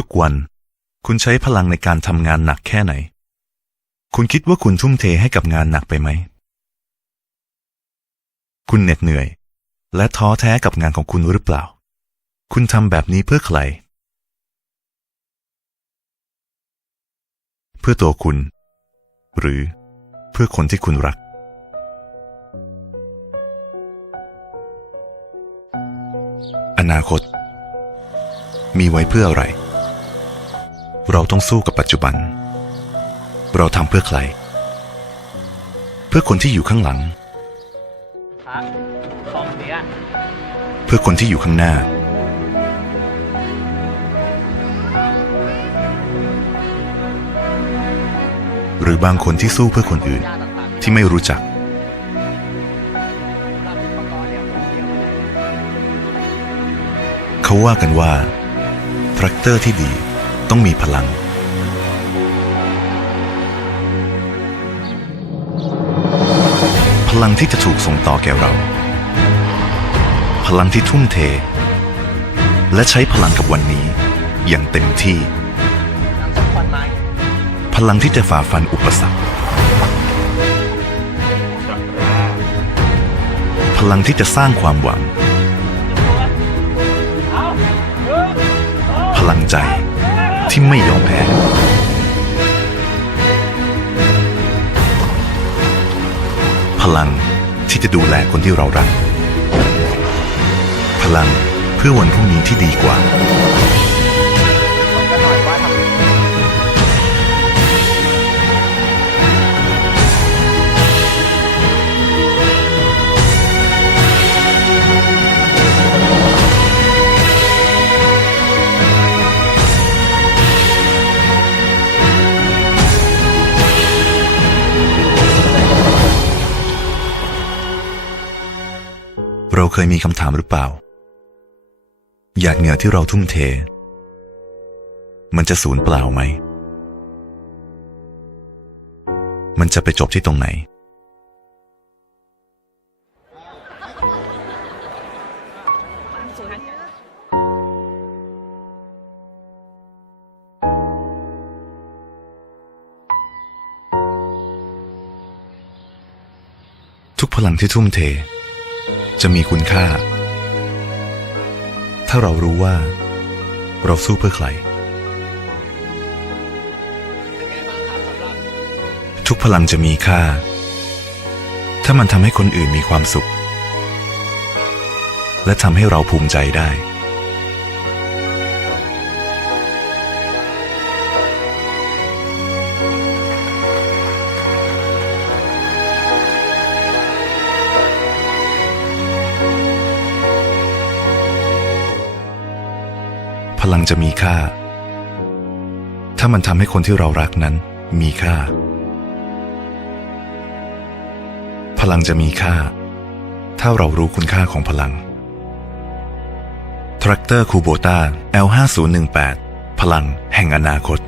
ทุกวัน คุณใช้พลังในการทำงานหนักแค่ไหน คุณคิดว่าคุณทุ่มเทให้กับงานหนักไปไหม คุณเหน็ดเหนื่อย และท้อแท้กับงานของคุณหรือเปล่า คุณทำแบบนี้เพื่อใคร เพื่อตัวคุณ หรือเพื่อคนที่คุณรักอนาคต มีไว้เพื่ออะไร เราต้องสู้กับปัจจุบัน เราทำเพื่อใคร เพื่อคนที่อยู่ข้างหลัง พระของเสีย เพื่อคนที่อยู่ข้างหน้า หรือบางคนที่สู้เพื่อคนอื่นยาต่างๆที่ไม่รู้จักรับอุปกรณ์เนี่ยผมเกี่ยวกับเขาว่ากันว่า แทรกเตอร์ที่ดี ต้องมีพลัง พลังที่จะถูกส่งต่อแก่เรา พลังที่ทุ่มเท และใช้พลังกับวันนี้อย่างเต็มที่ พลังที่จะฝ่าฟันอุปสรรค พลังที่จะสร้างความหวัง พลังใจ ที่ไม่ยอมแพ้ พลังที่จะดูแลคนที่เรารัก พลังเพื่อวันพรุ่งนี้ที่ดีกว่า เราเคยมีคำถามหรือเปล่าอยากเหงื่อที่เราทุ่มเท มันจะสูญเปล่าไหม มันจะไปจบที่ตรงไหน ทุกพลังที่ทุ่มเท จะมีคุณค่า ถ้าเรารู้ว่า เราสู้เพื่อใคร ทุกพลังจะมีค่า ถ้ามันทำให้คนอื่นมีความสุข และทำให้เราภูมิใจได้ พลังจะมีค่า ถ้ามันทำให้คนที่เรารักนั้นมีค่า พลังจะมีค่า ถ้าเรารู้คุณค่าของพลัง ทรัคเตอร์คูโบต้า L5018 พลังแห่งอนาคต